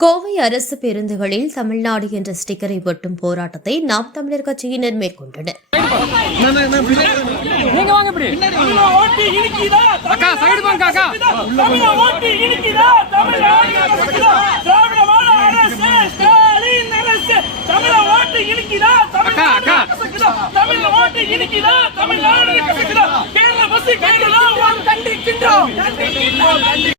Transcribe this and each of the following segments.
கோவை அரசு பேருந்துகளில் தமிழ்நாடு என்ற ஸ்டிக்கரை ஒட்டும் போராட்டத்தை நாம் தமிழர் கட்சியினர் மேற்கொண்டனர். நீங்க வாங்க இப்படி. தமிழ ஓட்டு இனிக்குதா அக்கா சைடு வாங்க அக்கா தமிழ ஓட்டு இனிக்குதா தமிழ் ஆளுநர் திராவிட மாடல் அரசு ஸ்டாலின் அரசு தமிழ ஓட்டு இனிக்குதா தமிழ் அக்கா, அக்கா. கசக்குதா தமிழ் ஓட்டு இனிக்குதா தமிழ் ஆளுநர் கசக்குதா கேரள பஸ் கேரளா கண்டிக்கின்றோம் கண்டிக்கின்றோம் கண்டிக்கின்றோம்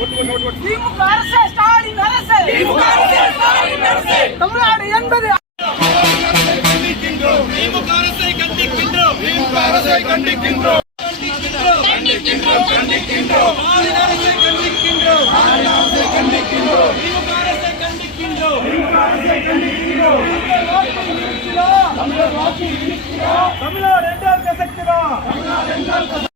திமுக அரசு ஸ்டாலின் அரசு. திமுக அரசு ஸ்டாலின் அரசு. தமிழ்நாடு என்பது திமுக அரசை கண்டிக்கின்றோம். திமுக அரசை கண்டிக்கின்றோம். கண்டிக்கின்றோம். கண்டிக்கின்றோம். கண்டிக்கின்றோம் ஸ்டாலின் அரசை கண்டிக்கின்றோம். ஸ்டாலின் அரசை கண்டிக்கின்றோம். திமுக அரசை கண்டிக்கின்றோம். திமுக அரசை கண்டிக்கின்றோம். தமிழர் வாக்கு இருக்கிறோம் தமிழர் என்றால் கசக்கிறோம்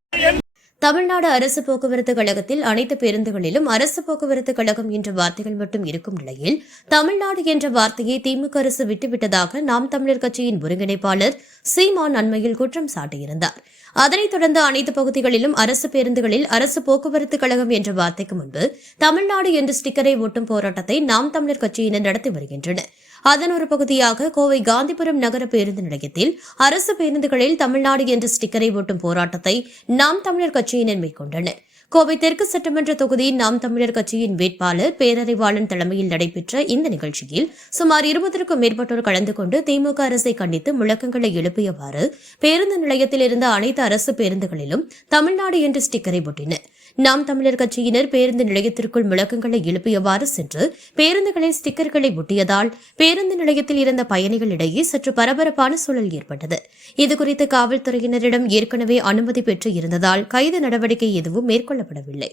தமிழ்நாடு அரசு போக்குவரத்து கழகத்தில் அனைத்து பேருந்துகளிலும் அரசு போக்குவரத்து கழகம் என்ற வார்த்தைகள் மட்டும் இருக்கும் நிலையில் தமிழ்நாடு என்ற வார்த்தையை திமுக அரசு விட்டுவிட்டதாக நாம் தமிழர் கட்சியின் ஒருங்கிணைப்பாளர் சீமான் அண்மையில் குற்றம் சாட்டியிருந்தார். அதனைத் தொடர்ந்து அனைத்து பகுதிகளிலும் அரசு பேருந்துகளில் அரசு போக்குவரத்து கழகம் என்ற வார்த்தைக்கு முன்பு தமிழ்நாடு என்ற ஸ்டிக்கரை ஒட்டும் போராட்டத்தை நாம் தமிழர் கட்சியினர் நடத்தி வருகின்றனர். அதன் ஒரு பகுதியாக கோவை காந்திபுரம் நகர பேருந்து நிலையத்தில் அரசு பேருந்துகளில் தமிழ்நாடு என்ற ஸ்டிக்கரை ஒட்டும் போராட்டத்தை நாம் தமிழர் கட்சி கட்சியினர் மேற்கொண்டனர் கோவை தெற்கு சட்டமன்ற தொகுதி நாம் தமிழர் கட்சியின் வேட்பாளர் பேரறிவாளன் தலைமையில் நடைபெற்ற இந்த நிகழ்ச்சியில் சுமார் இருபதற்கும் மேற்பட்டோர் கலந்து கொண்டு திமுக அரசை கண்டித்து முழக்கங்களை எழுப்பியவாறு பேருந்து நிலையத்தில் இருந்த அனைத்து அரசு பேருந்துகளிலும் தமிழ்நாடு என்று ஸ்டிக்கரை ஒட்டினர் நாம் தமிழர் கட்சியினர் பேருந்து நிலையத்திற்குள் முழக்கங்களை எழுப்பியவாறு சென்று பேருந்துகளில் ஸ்டிக்கர்களை ஒட்டியதால் பேருந்து நிலையத்தில் இருந்த பயணிகளிடையே சற்று பரபரப்பான சூழல் ஏற்பட்டது. இதுகுறித்து காவல்துறையினரிடம் ஏற்கனவே அனுமதி பெற்று இருந்ததால் கைது நடவடிக்கை எதுவும் மேற்கொள்ளப்படவில்லை.